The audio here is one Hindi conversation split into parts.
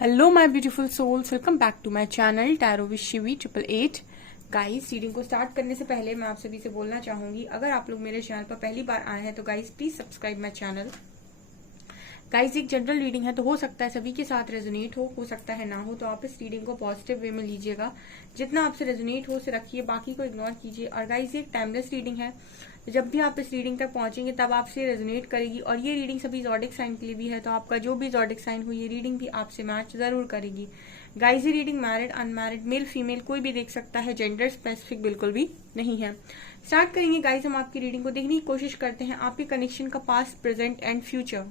Hello my beautiful souls, welcome back to my channel tarot with Shivi 888। Guys, reading को स्टार्ट करने से पहले मैं आप सभी से बोलना चाहूंगी, अगर आप लोग मेरे चैनल पर पहली बार आए हैं तो guys please subscribe my channel. Guys, एक जनरल रीडिंग है तो हो सकता है सभी के साथ रेजोनेट हो सकता है ना हो, तो आप इस रीडिंग को पॉजिटिव वे में लीजिएगा। जितना आपसे रेजोनेट हो उसे रखिए, बाकी को इग्नोर कीजिए। और गाइस, ये एक टाइमलेस रीडिंग है, तो जब भी आप इस रीडिंग तक पहुंचेंगे तब आपसे रेजोनेट करेगी। और ये रीडिंग सभी ज़ोडिक साइन के लिए भी है, तो आपका जो भी ज़ोडिक साइन हो ये रीडिंग भी आपसे मैच जरूर करेगी। गाइस, ये reading married unmarried male female कोई भी देख सकता है, जेंडर स्पेसिफिक बिल्कुल भी नहीं है। स्टार्ट करेंगे गाइस, हम आपकी रीडिंग को देखने की कोशिश करते हैं आपके कनेक्शन का past, present and future.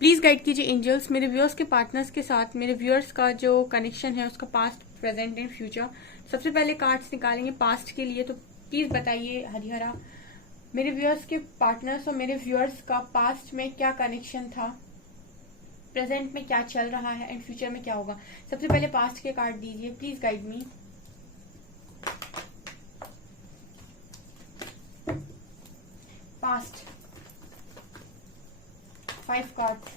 Please guide कीजिए एंजल्स मेरे व्यूअर्स के पार्टनर्स के साथ, मेरे व्यूअर्स का जो कनेक्शन है उसका पास्ट, प्रेजेंट एंड फ्यूचर। सबसे पहले कार्ड्स निकालेंगे पास्ट के लिए, तो प्लीज बताइए हरिहरा, मेरे व्यूअर्स के पार्टनर्स और मेरे व्यूअर्स का पास्ट में क्या कनेक्शन था, प्रेजेंट में क्या चल रहा है एंड फ्यूचर में क्या होगा। सबसे पहले पास्ट के कार्ड दीजिए, please guide me. Past 5 cards,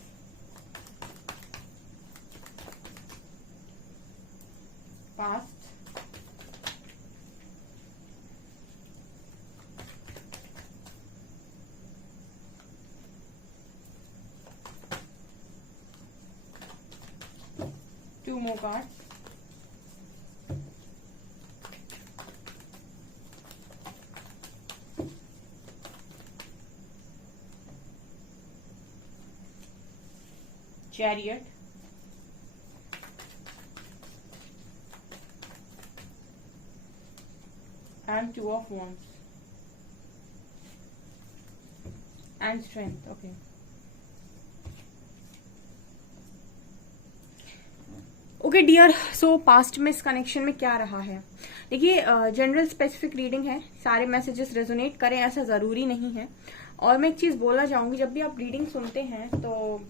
past, two more cards, chariot, and two of wands and strength. Okay. Okay dear, so past में इस कनेक्शन में क्या रहा है। देखिए, जनरल स्पेसिफिक रीडिंग है, सारे मैसेजेस रेजोनेट करें ऐसा जरूरी नहीं है। और मैं एक चीज बोलना चाहूंगी, जब भी आप रीडिंग सुनते हैं तो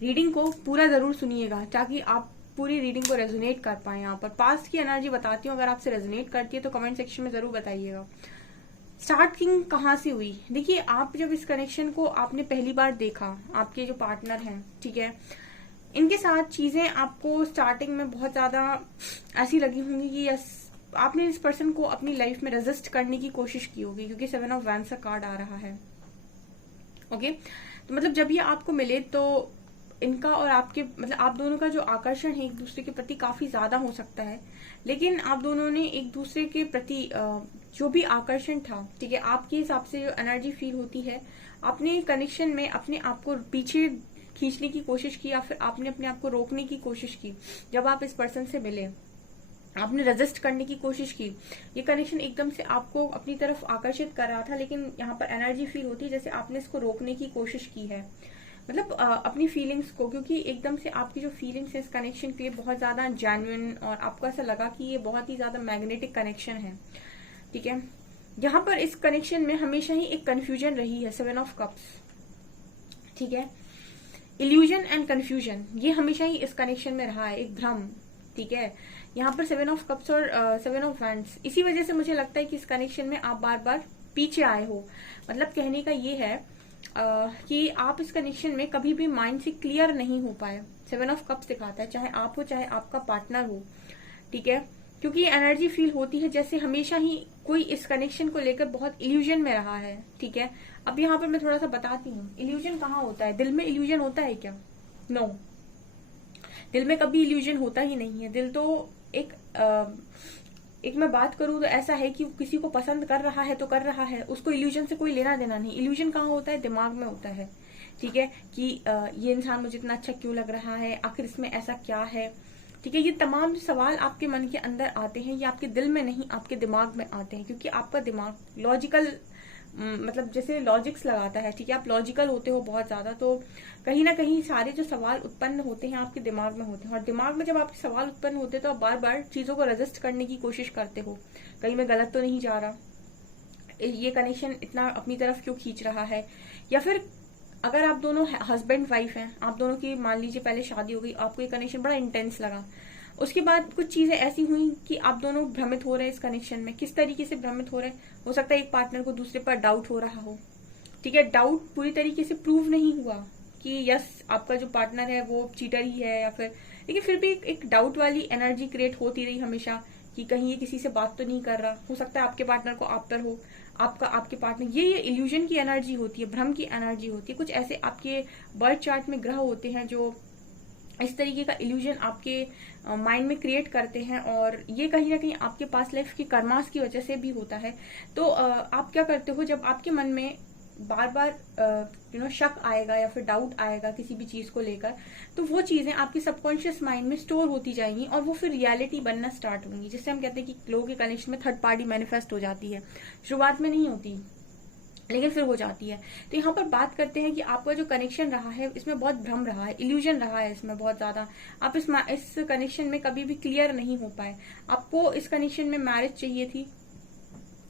रीडिंग को पूरा जरूर सुनिएगा, ताकि आप पूरी रीडिंग को रेजोनेट कर पाए। यहाँ पर पास्ट की एनर्जी बताती हूँ, अगर आपसे रेजोनेट करती है तो कमेंट सेक्शन में जरूर बताइएगा। स्टार्टिंग कहाँ से हुई। देखिए, आप जब इस कनेक्शन को आपने पहली बार देखा, आपके जो पार्टनर हैं, ठीक है, इनके साथ चीजें आपको स्टार्टिंग में बहुत ज्यादा ऐसी लगी होंगी कि यस, आपने इस पर्सन को अपनी लाइफ में रेजिस्ट करने की कोशिश की होगी, क्योंकि 7 ऑफ वैंड्स का कार्ड आ रहा है। ओके, तो मतलब जब ये आपको मिले तो इनका और आपके, मतलब आप दोनों का जो आकर्षण है एक दूसरे के प्रति काफी ज्यादा हो सकता है। लेकिन आप दोनों ने एक दूसरे के प्रति जो भी आकर्षण था, ठीक है, आपके हिसाब से जो एनर्जी फील होती है, आपने कनेक्शन में अपने आप को पीछे खींचने की कोशिश की, या फिर आपने अपने आप को रोकने की कोशिश की। जब आप इस पर्सन से मिले, आपने रेजिस्ट करने की कोशिश की। ये कनेक्शन एकदम से आपको अपनी तरफ आकर्षित कर रहा था, लेकिन यहाँ पर एनर्जी फील होती है जैसे आपने इसको रोकने की कोशिश की है, मतलब अपनी फीलिंग्स को, क्योंकि एकदम से आपकी जो फीलिंग्स है इस कनेक्शन के लिए बहुत ज्यादा जेन्युइन, और आपको ऐसा लगा कि ये बहुत ही ज्यादा मैग्नेटिक कनेक्शन है। ठीक है, यहाँ पर इस कनेक्शन में हमेशा ही एक कंफ्यूजन रही है, 7 ऑफ कप्स, ठीक है, इल्यूजन एंड कंफ्यूजन, ये हमेशा ही इस कनेक्शन में रहा है, एक भ्रम। ठीक है, यहाँ पर 7 ऑफ कप्स और 7 ऑफ वैंड्स, इसी वजह से मुझे लगता है कि इस कनेक्शन में आप बार बार पीछे आए हो। मतलब कहने का ये है कि आप इस कनेक्शन में कभी भी माइंड से क्लियर नहीं हो पाए। 7 ऑफ कप्स दिखाता है, चाहे आप हो चाहे आपका पार्टनर हो, ठीक है, क्योंकि ये एनर्जी फील होती है जैसे हमेशा ही कोई इस कनेक्शन को लेकर बहुत इल्यूजन में रहा है। ठीक है, अब यहाँ पर मैं थोड़ा सा बताती हूँ, इल्यूजन कहाँ होता है, दिल में इल्यूजन होता है क्या? नो, दिल में कभी इल्यूजन होता ही नहीं है। दिल तो एक मैं बात करूं तो ऐसा है कि किसी को पसंद कर रहा है तो कर रहा है, उसको इल्यूजन से कोई लेना देना नहीं। इल्यूजन कहाँ होता है? दिमाग में होता है। ठीक है, कि ये इंसान मुझे इतना अच्छा क्यों लग रहा है, आखिर इसमें ऐसा क्या है। ठीक है, ये तमाम सवाल आपके मन के अंदर आते हैं, ये आपके दिल में नहीं आपके दिमाग में आते हैं, क्योंकि आपका दिमाग लॉजिकल, मतलब जैसे लॉजिक्स लगाता है। ठीक है, आप लॉजिकल होते हो बहुत ज्यादा, तो कहीं ना कहीं सारे जो सवाल उत्पन्न होते हैं आपके दिमाग में होते हैं। और दिमाग में जब आपके सवाल उत्पन्न होते हैं तो आप बार बार चीजों को रेजिस्ट करने की कोशिश करते हो, कहीं मैं गलत तो नहीं जा रहा, ये कनेक्शन इतना अपनी तरफ क्यों खींच रहा है, या फिर अगर आप दोनों हस्बैंड वाइफ हैं, आप दोनों की मान लीजिए पहले शादी हो गई, आपको ये कनेक्शन बड़ा इंटेंस लगा, उसके बाद कुछ चीजें ऐसी हुई कि आप दोनों भ्रमित हो रहे हैं इस कनेक्शन में। किस तरीके से भ्रमित हो रहे हैं? हो सकता है एक पार्टनर को दूसरे पर डाउट हो रहा हो, ठीक है, डाउट पूरी तरीके से प्रूव नहीं हुआ कि यस आपका जो पार्टनर है वो चीटर ही है या फिर, लेकिन फिर भी एक डाउट वाली एनर्जी क्रिएट होती रही हमेशा कि कहीं ये किसी से बात तो नहीं कर रहा। हो सकता है आपके पार्टनर को आप पर हो, आपका आपके पार्टनर, ये इल्यूजन की एनर्जी होती है, भ्रम की एनर्जी होती है। कुछ ऐसे आपके बर्थ चार्ट में ग्रह होते हैं जो इस तरीके का इल्यूजन आपके माइंड में क्रिएट करते हैं, और ये कहीं ना कहीं आपके पास लाइफ की कर्मास की वजह से भी होता है। तो आप क्या करते हो, जब आपके मन में बार बार शक आएगा या फिर डाउट आएगा किसी भी चीज को लेकर, तो वो चीजें आपके सबकॉन्शियस माइंड में स्टोर होती जाएंगी और वो फिर रियलिटी बनना स्टार्ट होंगी, जिससे हम कहते हैं कि लोगों के कनेक्शन में थर्ड पार्टी मैनिफेस्ट हो जाती है। शुरुआत में नहीं होती लेकिन फिर हो जाती है। तो यहाँ पर बात करते हैं कि आपका जो कनेक्शन रहा है इसमें बहुत भ्रम रहा है, इल्यूजन रहा है इसमें बहुत ज्यादा। आप इस कनेक्शन में कभी भी क्लियर नहीं हो पाए। आपको इस कनेक्शन में मैरिज चाहिए थी,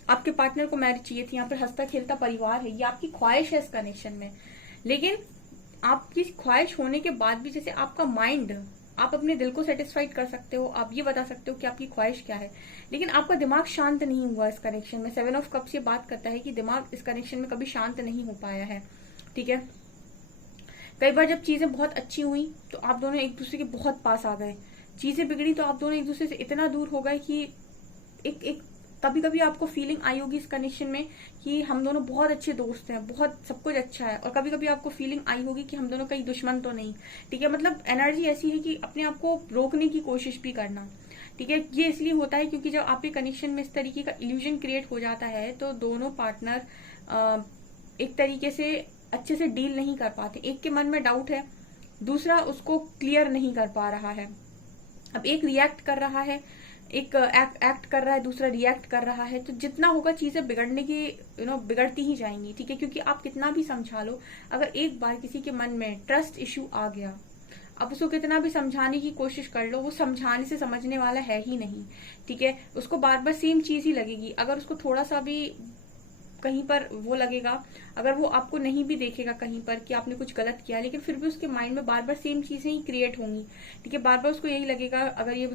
आपके पार्टनर को मैरिज चाहिए थी, यहाँ पर हंसता खेलता परिवार है, ये आपकी ख्वाहिश है इस कनेक्शन में। लेकिन आपकी ख्वाहिश होने के बाद भी जैसे आपका माइंड, आप अपने दिल को सेटिस्फाइड कर सकते हो, आप ये बता सकते हो कि आपकी ख्वाहिश क्या है, लेकिन आपका दिमाग शांत नहीं हुआ इस कनेक्शन में। 7 ऑफ कप्स ये बात करता है कि दिमाग इस कनेक्शन में कभी शांत नहीं हो पाया है, ठीक है। कई बार जब चीजें बहुत अच्छी हुई तो आप दोनों एक दूसरे के बहुत पास आ गए, चीजें बिगड़ी तो आप दोनों एक दूसरे से इतना दूर हो गए कि एक कभी कभी आपको फीलिंग आई होगी इस कनेक्शन में कि हम दोनों बहुत अच्छे दोस्त हैं, बहुत सब कुछ अच्छा है, और कभी कभी आपको फीलिंग आई होगी कि हम दोनों कहीं दुश्मन तो नहीं, ठीक है। मतलब एनर्जी ऐसी है कि अपने आप को रोकने की कोशिश भी करना, ठीक है। ये इसलिए होता है क्योंकि जब आपके कनेक्शन में इस तरीके का इल्यूजन क्रिएट हो जाता है तो दोनों पार्टनर एक तरीके से अच्छे से डील नहीं कर पाते। एक के मन में डाउट है, दूसरा उसको क्लियर नहीं कर पा रहा है। अब एक रिएक्ट कर रहा है, एक एक्ट कर रहा है, दूसरा रिएक्ट कर रहा है, तो जितना होगा चीजें बिगड़ने की बिगड़ती ही जाएंगी, ठीक है। क्योंकि आप कितना भी समझा लो, अगर एक बार किसी के मन में ट्रस्ट इश्यू आ गया, आप उसको कितना भी समझाने की कोशिश कर लो, वो समझाने से समझने वाला है ही नहीं, ठीक है। उसको बार बार सेम चीज ही लगेगी। अगर उसको थोड़ा सा भी कहीं पर वो लगेगा, अगर वो आपको नहीं भी देखेगा कहीं पर कि आपने कुछ गलत किया, लेकिन फिर भी उसके माइंड में बार बार सेम चीजें ही क्रिएट होंगी, ठीक है। बार बार उसको यही लगेगा अगर ये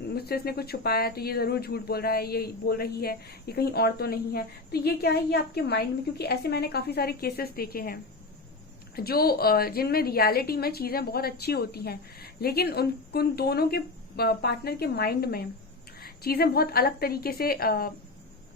मुझसे इसने कुछ छुपाया है तो ये जरूर झूठ बोल रहा है, ये बोल रही है, ये कहीं और तो नहीं है। तो ये क्या है, ये आपके माइंड में, क्योंकि ऐसे मैंने काफी सारे केसेस देखे हैं जो जिनमें रियलिटी में चीजें बहुत अच्छी होती हैं, लेकिन उन दोनों के पार्टनर के माइंड में चीजें बहुत अलग तरीके से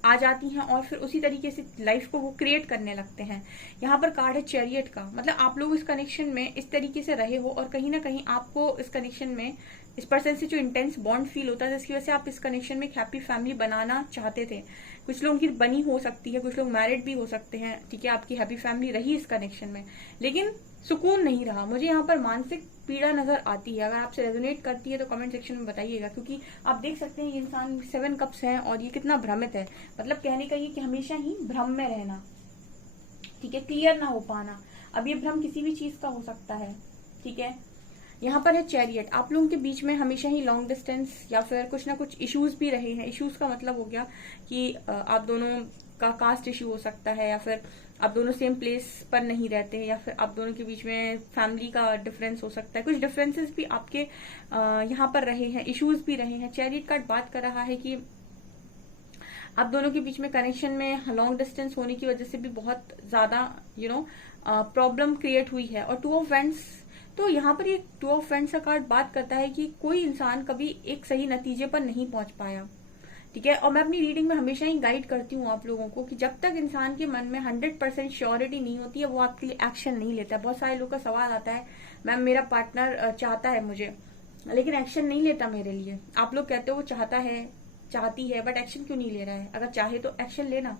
आ जाती हैं और फिर उसी तरीके से लाइफ को वो क्रिएट करने लगते हैं। यहाँ पर कार्ड है चैरियट का, मतलब आप लोग इस कनेक्शन में इस तरीके से रहे हो और कहीं ना कहीं आपको इस कनेक्शन में इस पर्सन से जो इंटेंस बॉन्ड फील होता है, जिसकी वजह से आप इस कनेक्शन में एक हैप्पी फैमिली बनाना चाहते थे। कुछ लोगों की बनी हो सकती है, कुछ लोग मैरिड भी हो सकते हैं, ठीक है। आपकी हैप्पी फैमिली रही इस कनेक्शन में, लेकिन सुकून नहीं रहा। मुझे यहाँ पर मानसिक पीड़ा नजर आती है। अगर आपसे रेजोनेट करती है तो कमेंट सेक्शन में बताइएगा, क्योंकि आप देख सकते हैं ये इंसान 7 कप्स है और ये कितना भ्रमित है। मतलब कहने का ये कि हमेशा ही भ्रम में रहना, ठीक है, क्लियर ना हो पाना। अब ये भ्रम किसी भी चीज का हो सकता है, ठीक है। यहाँ पर है चैरियट, आप लोगों के बीच में हमेशा ही लॉन्ग डिस्टेंस या फिर कुछ ना कुछ इश्यूज भी रहे हैं। इश्यूज का मतलब हो गया कि आप दोनों का कास्ट इश्यू हो सकता है, या फिर आप दोनों सेम प्लेस पर नहीं रहते हैं, या फिर आप दोनों के बीच में फैमिली का डिफरेंस हो सकता है। कुछ डिफरेंसेस भी आपके यहाँ पर रहे हैं, इश्यूज भी रहे हैं। चैरियट कार्ड बात कर रहा है कि आप दोनों के बीच में कनेक्शन में लॉन्ग डिस्टेंस होने की वजह से भी बहुत ज्यादा प्रॉब्लम क्रिएट हुई है। और 2 ऑफ वैंड्स, तो यहाँ पर ये 2 ऑफ वैंड्स का कार्ड बात करता है कि कोई इंसान कभी एक सही नतीजे पर नहीं पहुंच पाया, ठीक है। और मैं अपनी रीडिंग में हमेशा ही गाइड करती हूँ आप लोगों को कि जब तक इंसान के मन में 100% श्योरिटी नहीं होती है, वो आपके लिए एक्शन नहीं लेता। बहुत सारे लोगों का सवाल आता है, मैम मेरा पार्टनर चाहता है मुझे लेकिन एक्शन नहीं लेता मेरे लिए। आप लोग कहते हो वो चाहती है बट एक्शन क्यों नहीं ले रहा है? अगर चाहे तो एक्शन लेना।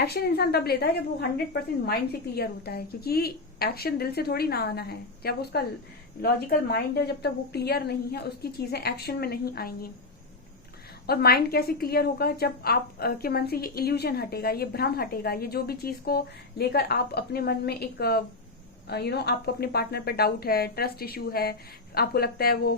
एक्शन इंसान तब लेता है जब वो 100% माइंड से क्लियर होता है, क्योंकि एक्शन दिल से थोड़ी ना आना है। जब उसका लॉजिकल माइंड है, जब तक वो क्लियर नहीं है, उसकी चीजें एक्शन में नहीं आएंगी। और माइंड कैसे क्लियर होगा? जब आप के मन से ये इल्यूजन हटेगा, ये भ्रम हटेगा, ये जो भी चीज को लेकर आप अपने मन में एक आपको अपने पार्टनर पर डाउट है, ट्रस्ट इश्यू है, आपको लगता है वो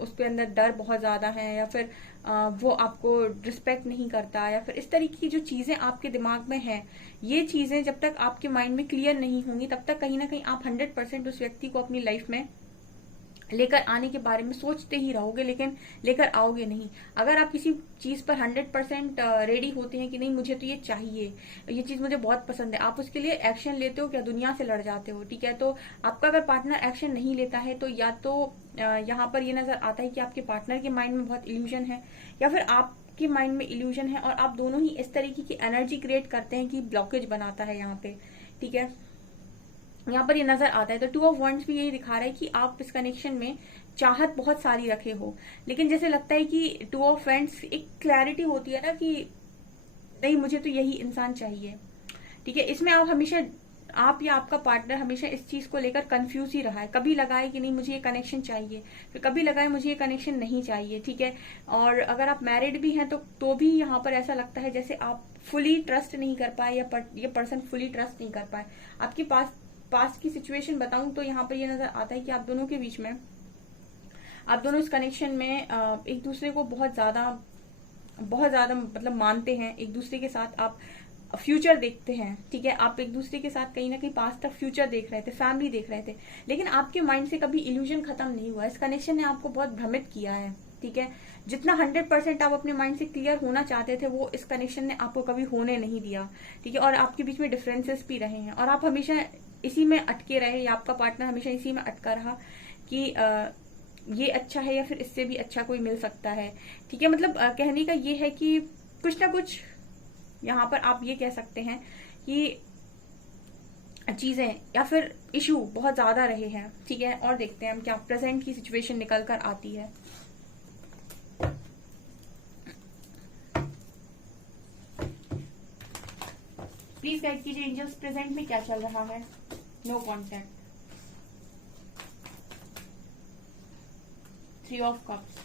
उसके अंदर डर बहुत ज्यादा है, या फिर वो आपको रिस्पेक्ट नहीं करता, या फिर इस तरीके की जो चीजें आपके दिमाग में है, ये चीजें जब तक आपके माइंड में क्लियर नहीं होंगी तब तक कहीं ना कहीं आप 100% उस व्यक्ति को अपनी लाइफ में लेकर आने के बारे में सोचते ही रहोगे, लेकिन लेकर आओगे नहीं। अगर आप किसी चीज पर 100% रेडी होते हैं कि नहीं मुझे तो ये चाहिए, ये चीज मुझे बहुत पसंद है, आप उसके लिए एक्शन लेते हो क्या, दुनिया से लड़ जाते हो, ठीक है। तो आपका अगर पार्टनर एक्शन नहीं लेता है तो या तो यहाँ पर ये नजर आता है कि आपके पार्टनर के माइंड में बहुत इल्यूजन है, या फिर आपके माइंड में इल्यूजन है और आप दोनों ही इस तरीके की एनर्जी क्रिएट करते हैं कि ब्लॉकेज बनाता है यहाँ पे, ठीक है। यहाँ पर ये नजर आता है। तो 2 ऑफ वंड्स भी यही दिखा रहा है कि आप इस कनेक्शन में चाहत बहुत सारी रखे हो, लेकिन जैसे लगता है कि 2 ऑफ वंड्स एक क्लैरिटी होती है ना कि नहीं मुझे तो यही इंसान चाहिए, ठीक है। इसमें आप हमेशा, आप या आपका पार्टनर हमेशा इस चीज को लेकर कंफ्यूज ही रहा है, कभी लगा है कि नहीं मुझे ये कनेक्शन चाहिए, फिर कभी लगा है मुझे ये कनेक्शन नहीं चाहिए, ठीक है। और अगर आप मैरिड भी हैं तो भी यहाँ पर ऐसा लगता है जैसे आप फुली ट्रस्ट नहीं कर पाए, या ये पर्सन फुली ट्रस्ट नहीं कर पाए। आपके पास की सिचुएशन बताऊं तो यहाँ पर ये नजर आता है कि आप दोनों के बीच में, आप दोनों इस कनेक्शन में एक दूसरे को बहुत ज्यादा मतलब मानते हैं, एक दूसरे के साथ आप फ्यूचर देखते हैं, ठीक है। आप एक दूसरे के साथ कहीं ना कहीं पास्ट तक फ्यूचर देख रहे थे, फैमिली देख रहे थे, लेकिन आपके माइंड से कभी इल्यूजन खत्म नहीं हुआ। इस कनेक्शन ने आपको बहुत भ्रमित किया है, ठीक है। जितना 100% आप अपने माइंड से क्लियर होना चाहते थे वो इस कनेक्शन ने आपको कभी होने नहीं दिया, ठीक है। और आपके बीच में डिफरेंसेस भी रहे हैं और आप हमेशा इसी में अटके रहे, या आपका पार्टनर हमेशा इसी में अटका रहा कि ये अच्छा है या फिर इससे भी अच्छा कोई मिल सकता है, ठीक है। मतलब कहने का ये है कि कुछ ना कुछ यहाँ पर आप ये कह सकते हैं कि चीजें या फिर इशू बहुत ज्यादा रहे हैं, ठीक है। और देखते हैं हम क्या प्रेजेंट की सिचुएशन निकल कर आती है। प्लीज गाइड कीजिए एंजल्स, प्रेजेंट में क्या चल रहा है। No contact, 3 of cups,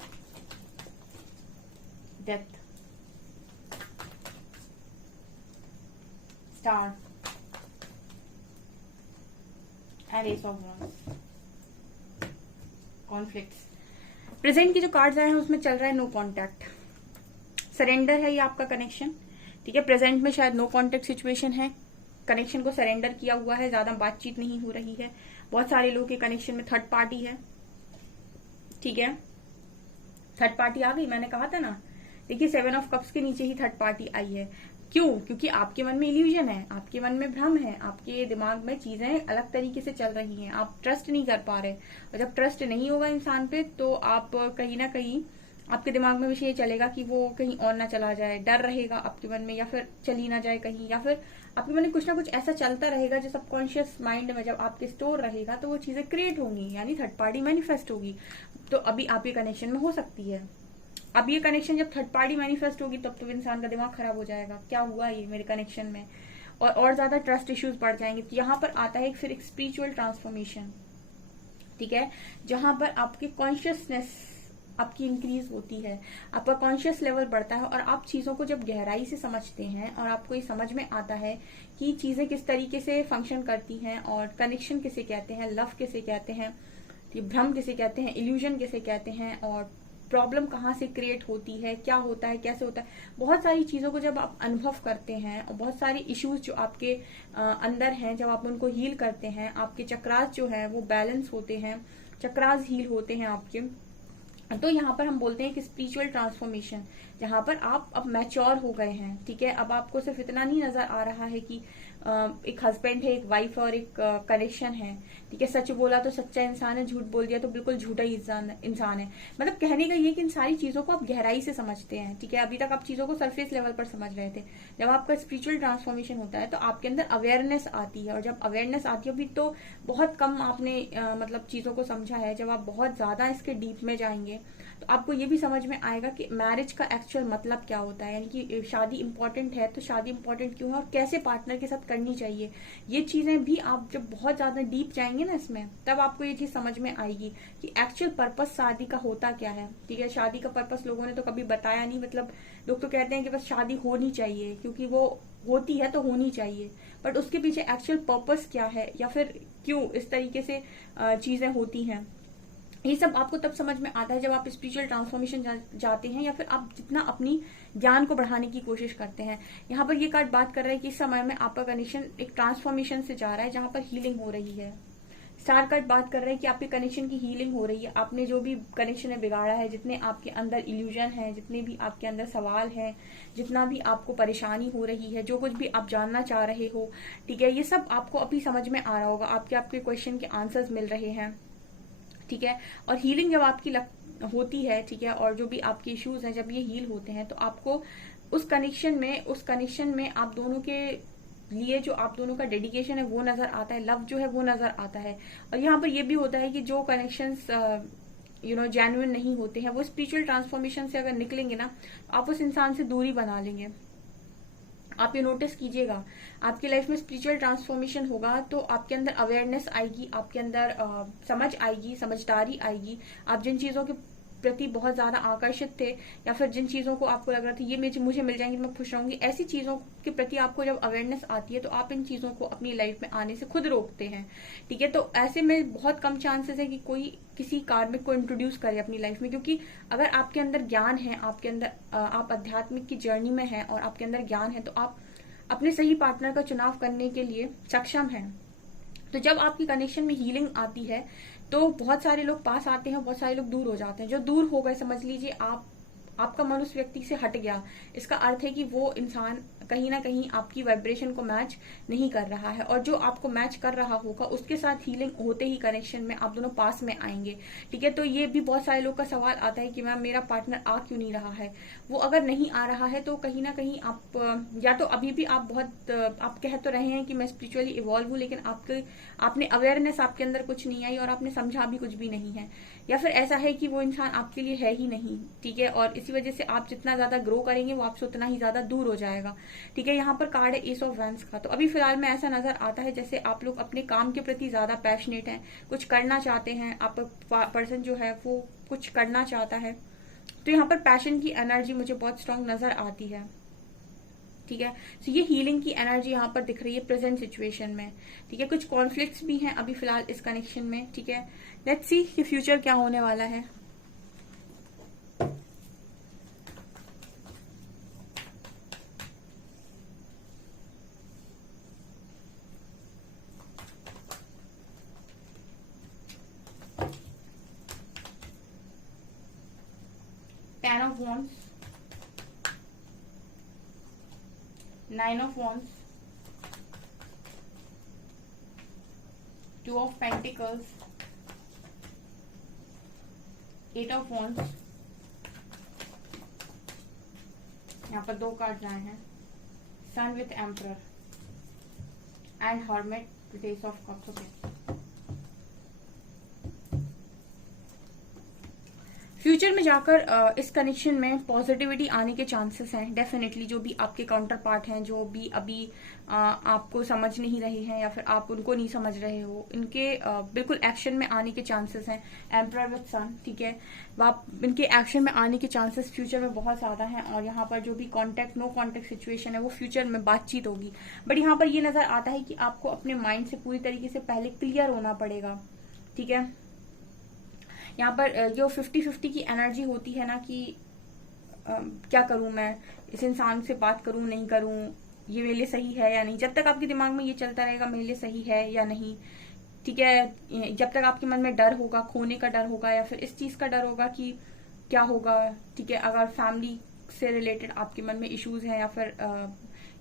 death, star and ace of wands, conflicts. Present की जो कार्ड्स आए हैं उसमें चल रहा है नो कॉन्टैक्ट, सरेंडर है ये आपका कनेक्शन, ठीक है। प्रेजेंट में शायद नो कॉन्टैक्ट सिचुएशन है, कनेक्शन को सरेंडर किया हुआ है, ज्यादा बातचीत नहीं हो रही है। बहुत सारे लोगों के कनेक्शन में थर्ड पार्टी है, ठीक है। थर्ड पार्टी आ गई, मैंने कहा था ना। देखिए 7 ऑफ कप्स के नीचे ही थर्ड पार्टी आई है। क्यों? क्योंकि आपके मन में इल्यूजन है, आपके मन में भ्रम है, आपके दिमाग में चीजें अलग तरीके से चल रही हैं, आप ट्रस्ट नहीं कर पा रहे। और जब ट्रस्ट नहीं होगा इंसान पे तो आप कहीं ना कहीं आपके दिमाग में विषय चलेगा कि वो कहीं और ना चला जाए, डर रहेगा आपके मन में, या फिर चली ना जाए कहीं, या फिर आपके मन में कुछ ना कुछ ऐसा चलता रहेगा जो सबकॉन्शियस माइंड में जब आपके स्टोर रहेगा तो वो चीजें क्रिएट होंगी, यानी थर्ड पार्टी मैनिफेस्ट होगी। तो अभी आपके कनेक्शन में हो सकती है। अब ये कनेक्शन जब थर्ड पार्टी मैनिफेस्ट होगी तब तो इंसान का दिमाग खराब हो जाएगा, क्या हुआ ये मेरे कनेक्शन में, और ज्यादा ट्रस्ट इश्यूज बढ़ जाएंगे। तो यहाँ पर आता है फिर एक स्पिरिचुअल ट्रांसफॉर्मेशन, ठीक है, जहां पर आपकी कॉन्शियसनेस आपकी इंक्रीज होती है, आपका कॉन्शियस लेवल बढ़ता है और आप चीजों को जब गहराई से समझते हैं और आपको ये समझ में आता है कि चीजें किस तरीके से फंक्शन करती हैं और कनेक्शन किसे कहते हैं, लव किसे कहते हैं, भ्रम किसे कहते हैं, इल्यूजन किसे कहते हैं, और प्रॉब्लम कहाँ से क्रिएट होती है, क्या होता है, कैसे होता है। बहुत सारी चीजों को जब आप अनुभव करते हैं और बहुत सारे इश्यूज जो आपके अंदर हैं जब आप उनको हील करते हैं, आपके चक्रास जो है वो बैलेंस होते हैं, चक्रास हील होते हैं आपके, तो यहाँ पर हम बोलते हैं कि स्पिरिचुअल ट्रांसफॉर्मेशन, जहां पर आप अब मैच्योर हो गए हैं, ठीक है। अब आपको सिर्फ इतना नहीं नजर आ रहा है कि एक हस्बैंड है, एक वाइफ और एक कनेक्शन है, ठीक है। सच बोला तो सच्चा इंसान है, झूठ बोल दिया तो बिल्कुल झूठा ही इंसान है। मतलब कहने का ये कि इन सारी चीजों को आप गहराई से समझते हैं, ठीक है। अभी तक आप चीजों को सरफेस लेवल पर समझ रहे थे। जब आपका स्पिरिचुअल ट्रांसफॉर्मेशन होता है तो आपके अंदर अवेयरनेस आती है, और जब अवेयरनेस आती है, अभी तो बहुत कम आपने मतलब चीजों को समझा है। जब आप बहुत ज्यादा इसके डीप में जाएंगे तो आपको ये भी समझ में आएगा कि मैरिज का एक्चुअल मतलब क्या होता है, यानी कि शादी इंपॉर्टेंट है तो शादी इंपॉर्टेंट क्यों है और कैसे पार्टनर के साथ करनी चाहिए। ये चीजें भी आप जब बहुत ज्यादा डीप जाएंगे ना इसमें, तब आपको ये चीज समझ में आएगी कि एक्चुअल पर्पस शादी का होता क्या है, ठीक है। शादी का पर्पस लोगों ने तो कभी बताया नहीं, मतलब लोग तो कहते हैं कि बस शादी होनी चाहिए क्योंकि वो होती है तो होनी चाहिए, बट उसके पीछे एक्चुअल पर्पस क्या है या फिर क्यों इस तरीके से चीजें होती हैं, ये सब आपको तब समझ में आता है जब आप स्पिरिचुअल ट्रांसफॉर्मेशन जाते हैं, या फिर आप जितना अपनी ज्ञान को बढ़ाने की कोशिश करते हैं। यहाँ पर ये कार्ड बात कर रहा है कि इस समय में आपका कनेक्शन एक ट्रांसफॉर्मेशन से जा रहा है, जहां पर हीलिंग हो रही है। स्टार कार्ड बात कर रहे हैं कि आपके कनेक्शन की हीलिंग हो रही है। आपने जो भी कनेक्शन है बिगाड़ा है, जितने आपके अंदर इल्यूजन है, जितने भी आपके अंदर सवाल है, जितना भी आपको परेशानी हो रही है, जो कुछ भी आप जानना चाह रहे हो, ठीक है, ये सब आपको अभी समझ में आ रहा होगा। आपके क्वेश्चन के आंसर्स मिल रहे हैं, ठीक है। और हीलिंग जब आपकी होती है, ठीक है, और जो भी आपके इश्यूज हैं जब ये हील होते हैं, तो आपको उस कनेक्शन में आप दोनों के लिए जो आप दोनों का डेडिकेशन है वो नजर आता है, लव जो है वो नजर आता है। और यहाँ पर ये भी होता है कि जो कनेक्शंस जेन्युइन नहीं होते हैं, वो स्पिरिचुअल ट्रांसफॉर्मेशन से अगर निकलेंगे ना, आप उस इंसान से दूरी बना लेंगे। आप ये नोटिस कीजिएगा, आपकी लाइफ में स्पिरिचुअल ट्रांसफॉर्मेशन होगा तो आपके अंदर अवेयरनेस आएगी, आपके अंदर समझ आएगी, समझदारी आएगी। आप जिन चीजों के प्रति बहुत ज्यादा आकर्षित थे, या फिर जिन चीजों को आपको लग रहा था ये मुझे मिल जाएंगी, मैं खुश रहूंगी, ऐसी चीजों के प्रति आपको जब अवेयरनेस आती है तो आप इन चीजों को अपनी लाइफ में आने से खुद रोकते हैं, ठीक है। तो ऐसे में बहुत कम चांसेस है कि कोई किसी कार्मिक को इंट्रोड्यूस करे अपनी लाइफ में, क्योंकि अगर आपके अंदर ज्ञान है, आपके अंदर आप आध्यात्मिक की जर्नी में हैं और आपके अंदर ज्ञान है, तो आप अपने सही पार्टनर का चुनाव करने के लिए सक्षम हैं। तो जब आपकी कनेक्शन में हीलिंग आती है तो बहुत सारे लोग पास आते हैं, बहुत सारे लोग दूर हो जाते हैं। जो दूर हो गए, समझ लीजिए आपका मन उस व्यक्ति से हट गया, इसका अर्थ है कि वो इंसान कहीं ना कहीं आपकी वाइब्रेशन को मैच नहीं कर रहा है, और जो आपको मैच कर रहा होगा उसके साथ हीलिंग होते ही कनेक्शन में आप दोनों पास में आएंगे, ठीक है। तो ये भी बहुत सारे लोग का सवाल आता है कि मैम मेरा पार्टनर आ क्यों नहीं रहा है। वो अगर नहीं आ रहा है तो कहीं ना कहीं आप या तो अभी भी आप आप कह तो रहे हैं कि मैं स्पिरिचुअली इवॉल्व हूँ, लेकिन आपने अवेयरनेस आपके अंदर कुछ नहीं आई और आपने समझा भी कुछ भी नहीं है, या फिर ऐसा है कि वो इंसान आपके लिए है ही नहीं, ठीक है। और इसी वजह से आप जितना ज्यादा ग्रो करेंगे वो आपसे उतना ही ज्यादा दूर हो जाएगा, ठीक है। यहाँ पर कार्ड है एस ऑफ वैंस का। तो अभी फिलहाल में ऐसा नजर आता है जैसे आप लोग अपने काम के प्रति ज्यादा पैशनेट हैं, कुछ करना चाहते हैं, आप पर्सन जो है वो कुछ करना चाहता है। तो यहाँ पर पैशन की एनर्जी मुझे बहुत स्ट्रांग नजर आती है, ठीक है। तो ये हीलिंग की एनर्जी यहाँ पर दिख रही है प्रेजेंट सिचुएशन में, ठीक है। कुछ कॉन्फ्लिक्ट्स भी हैं अभी फिलहाल इस कनेक्शन में, ठीक है। लेट्स सी कि फ्यूचर क्या होने वाला है। Ten of Wands, Nine of Wands, Two of Pentacles, Eight of Wands, यहाँ पर दो कार्ड आए हैं, sun with emperor and hermit with ace of cups. Okay, future में जाकर इस कनेक्शन में पॉजिटिविटी आने के चांसेस हैं डेफिनेटली। जो भी आपके काउंटर पार्ट हैं, जो भी अभी आपको समझ नहीं रहे हैं या फिर आप उनको नहीं समझ रहे हो, इनके बिल्कुल एक्शन में आने के चांसेस हैं। एम्परर विद सन, ठीक है, इनके एक्शन में आने के चांसेस फ्यूचर में बहुत ज्यादा हैं। और यहाँ पर जो भी कॉन्टेक्ट नो कॉन्टेक्ट सिचुएशन है वो फ्यूचर में बातचीत होगी। बट यहाँ पर ये नजर आता है कि आपको अपने माइंड से पूरी तरीके से पहले क्लियर होना पड़ेगा, ठीक है। यहाँ पर जो 50-50 की एनर्जी होती है ना कि क्या करूं मैं, इस इंसान से बात करूं नहीं करूं, ये मेरे लिए सही है या नहीं, जब तक आपके दिमाग में ये चलता रहेगा मेरे लिए सही है या नहीं, ठीक है, जब तक आपके मन में डर होगा, खोने का डर होगा या फिर इस चीज का डर होगा कि क्या होगा, ठीक है, अगर फैमिली से रिलेटेड आपके मन में इश्यूज हैं या फिर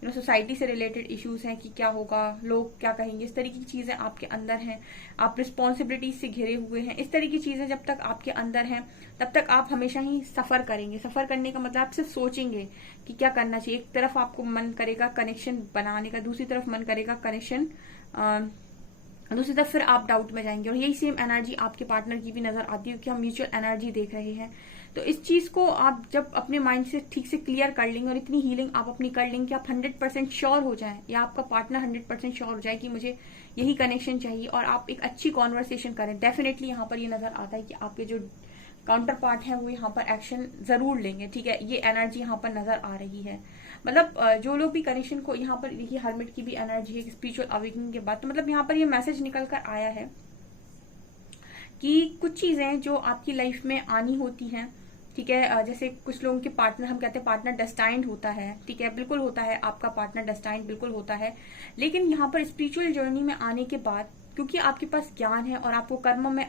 सोसाइटी से रिलेटेड इश्यूज हैं कि क्या होगा, लोग क्या कहेंगे, इस तरह की चीजें आपके अंदर हैं, आप रिस्पॉन्सिबिलिटी से घिरे हुए हैं, इस तरह की चीजें जब तक आपके अंदर हैं तब तक आप हमेशा ही सफर करेंगे। सफर करने का मतलब आप सिर्फ सोचेंगे कि क्या करना चाहिए। एक तरफ आपको मन करेगा कनेक्शन बनाने का, दूसरी तरफ मन करेगा कनेक्शन, दूसरी तरफ फिर आप डाउट में जाएंगे। और यही सेम एनर्जी आपके पार्टनर की भी नजर आती है कि हम म्यूचुअल एनर्जी देख रहे हैं। तो इस चीज को आप जब अपने माइंड से ठीक से क्लियर कर लेंगे और इतनी हीलिंग आप अपनी कर लेंगे कि आप 100% श्योर हो जाएं, या आपका पार्टनर 100% श्योर हो जाए कि मुझे यही कनेक्शन चाहिए, और आप एक अच्छी कॉन्वर्सेशन करें, डेफिनेटली यहाँ पर ये नजर आता है कि आपके जो काउंटर पार्ट है वो यहाँ पर एक्शन जरूर लेंगे, ठीक है। ये एनर्जी यहाँ पर नजर आ रही है। मतलब जो लोग भी कनेक्शन को, यहाँ पर देखिए हर्मिट की भी एनर्जी है स्पिरिचुअल अवेकनिंग के बाद। तो मतलब यहाँ पर ये मैसेज निकल कर आया है कि कुछ चीजें जो आपकी लाइफ में आनी होती हैं, ठीक है, जैसे कुछ लोगों के पार्टनर, हम कहते हैं पार्टनर डेस्टाइंड होता है, ठीक है, बिल्कुल होता है, आपका पार्टनर डेस्टाइंड बिल्कुल होता है। लेकिन यहाँ पर स्पिरिचुअल जर्नी में आने के बाद, क्योंकि आपके पास ज्ञान है और आपको कर्म में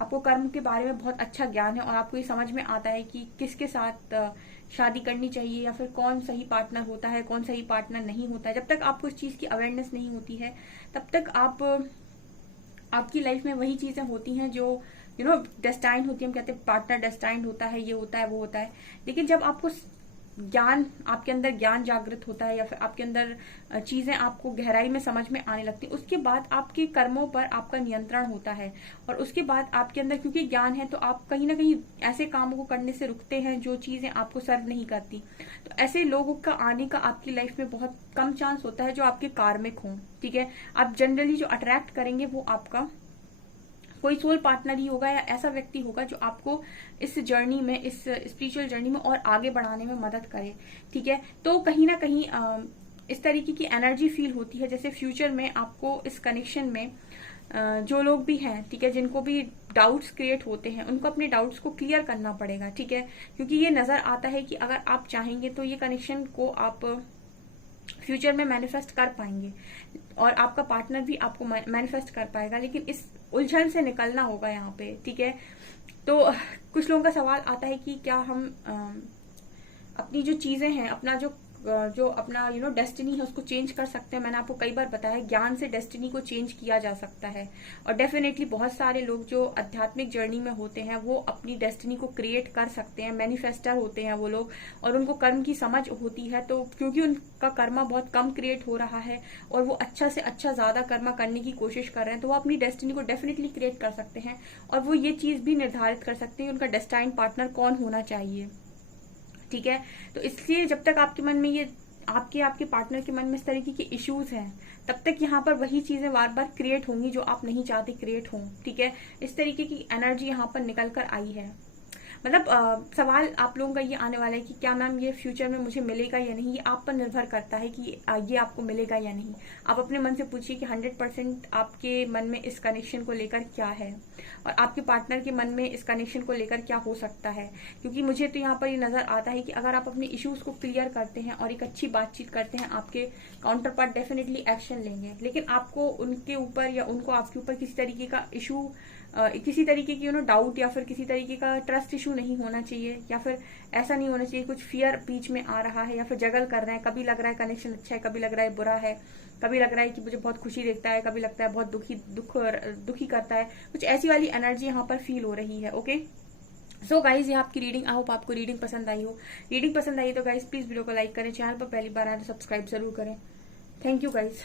आपको कर्म के बारे में बहुत अच्छा ज्ञान है और आपको ये समझ में आता है कि किसके साथ शादी करनी चाहिए या फिर कौन सही पार्टनर होता है, कौन सही पार्टनर नहीं होता है। जब तक आपको इस चीज की अवेयरनेस नहीं होती है, तब तक आपकी लाइफ में वही चीजें होती हैं जो डेस्टाइंड होती है। हम कहते हैं पार्टनर डेस्टाइंड होता है, ये होता है, वो होता है। लेकिन जब आपको ज्ञान, आपके अंदर ज्ञान जागृत होता है या फिर आपके अंदर चीजें आपको गहराई में समझ में आने लगती, उसके बाद आपके कर्मों पर आपका नियंत्रण होता है। और उसके बाद आपके अंदर क्योंकि ज्ञान है, तो आप कहीं ना कहीं ऐसे कामों को करने से रुकते हैं जो चीजें आपको सर्व नहीं करती। तो ऐसे लोगों का आने का आपकी लाइफ में बहुत कम चांस होता है जो आपके कार्मिक हों, ठीक है। आप जनरली जो अट्रैक्ट करेंगे वो आपका कोई सोल पार्टनर ही होगा या ऐसा व्यक्ति होगा जो आपको इस जर्नी में, इस स्पिरिचुअल जर्नी में और आगे बढ़ाने में मदद करे, ठीक है। तो कहीं ना कहीं इस तरीके की एनर्जी फील होती है, जैसे फ्यूचर में आपको इस कनेक्शन में जो लोग भी हैं, ठीक है, जिनको भी डाउट्स क्रिएट होते हैं, उनको अपने डाउट्स को क्लियर करना पड़ेगा, ठीक है। क्योंकि ये नजर आता है कि अगर आप चाहेंगे तो ये कनेक्शन को आप फ्यूचर में मैनिफेस्ट कर पाएंगे और आपका पार्टनर भी आपको मैनिफेस्ट कर पाएगा। लेकिन इस उलझन से निकलना होगा यहाँ पे, ठीक है। तो कुछ लोगों का सवाल आता है कि क्या हम अपनी जो चीजें हैं, अपना जो अपना डेस्टिनी है उसको चेंज कर सकते हैं। मैंने आपको कई बार बताया, ज्ञान से डेस्टिनी को चेंज किया जा सकता है। और डेफिनेटली बहुत सारे लोग जो आध्यात्मिक जर्नी में होते हैं वो अपनी डेस्टिनी को क्रिएट कर सकते हैं, मैनिफेस्टर होते हैं वो लोग, और उनको कर्म की समझ होती है। तो क्योंकि उनका कर्मा बहुत कम क्रिएट हो रहा है और वो अच्छा से अच्छा ज्यादा कर्मा करने की कोशिश कर रहे हैं, तो वो अपनी डेस्टिनी को डेफिनेटली क्रिएट कर सकते हैं। और वो ये चीज भी निर्धारित कर सकते हैं उनका डेस्टाइन्ड पार्टनर कौन होना चाहिए, ठीक है। तो इसलिए जब तक आपके मन में ये आपके पार्टनर के मन में इस तरीके के इश्यूज हैं, तब तक यहाँ पर वही चीजें बार बार क्रिएट होंगी जो आप नहीं चाहते क्रिएट हों, ठीक है। इस तरीके की एनर्जी यहाँ पर निकल कर आई है। मतलब सवाल आप लोगों का ये आने वाला है कि क्या मैम ये फ्यूचर में मुझे मिलेगा या नहीं। ये आप पर निर्भर करता है कि ये आपको मिलेगा या नहीं। आप अपने मन से पूछिए कि 100% आपके मन में इस कनेक्शन को लेकर क्या है और आपके पार्टनर के मन में इस कनेक्शन को लेकर क्या हो सकता है। क्योंकि मुझे तो यहाँ पर ये नजर आता है कि अगर आप अपने इश्यूज को क्लियर करते हैं और एक अच्छी बातचीत करते हैं, आपके काउंटर पार्ट डेफिनेटली एक्शन लेंगे। लेकिन आपको उनके ऊपर या उनको आपके ऊपर किसी तरीके का इशू, किसी तरीके की डाउट या फिर किसी तरीके का ट्रस्ट इशू नहीं होना चाहिए, या फिर ऐसा नहीं होना चाहिए कुछ फियर बीच में आ रहा है या फिर जगल कर रहे हैं। कभी लग रहा है कनेक्शन अच्छा है, कभी लग रहा है बुरा है, कभी लग रहा है कि मुझे बहुत खुशी देता है, कभी लगता है बहुत दुखी करता है। कुछ ऐसी वाली एनर्जी यहाँ पर फील हो रही है। ओके, सो गाइज ये आपकी रीडिंग, आई होप आपको रीडिंग पसंद आई हो। रीडिंग पसंद आई तो गाइज प्लीज वीडियो को लाइक करें, चैनल पर पहली बार आए तो सब्सक्राइब जरूर करें। Thank you guys.